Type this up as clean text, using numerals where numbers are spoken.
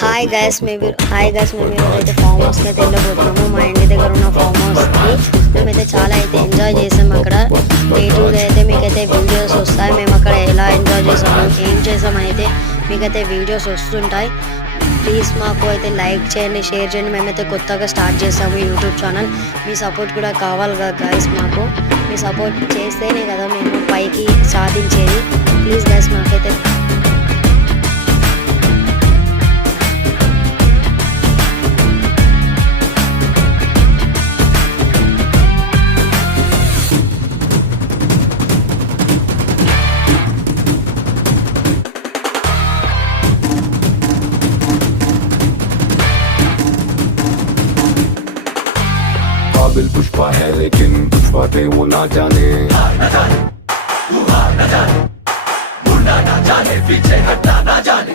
Hi guys మేము అయితే form హౌస్కి అయితే వెళ్ళబోతున్నాము. మా ఇంటి దగ్గర ఉన్న ఫామ్ హౌస్కి మేమైతే చాలా అయితే ఎంజాయ్ చేసాము. అక్కడ డే టు డే అయితే మీకైతే వీడియోస్ వస్తాయి. మేము అక్కడ ఎలా ఎంజాయ్ చేసాము, ఏం చేసామని అయితే మీకైతే వీడియోస్ వస్తుంటాయి. ప్లీజ్ మాకు అయితే లైక్ చేయండి, షేర్ చేయండి. మేమైతే కొత్తగా స్టార్ట్ చేసాము యూట్యూబ్ ఛానల్. మీ సపోర్ట్ కూడా కావాలి కదా గైస్. మాకు మీ సపోర్ట్ చేస్తేనే కదా మేము పైకి సాధించేది. ప్లీజ్ గైస్ మాకైతే काबिल पुष्पा है लेकिन कुछ बातें वो ना जाने तू हार न जाने मुंडा ना जाने पीछे हटना ना जाने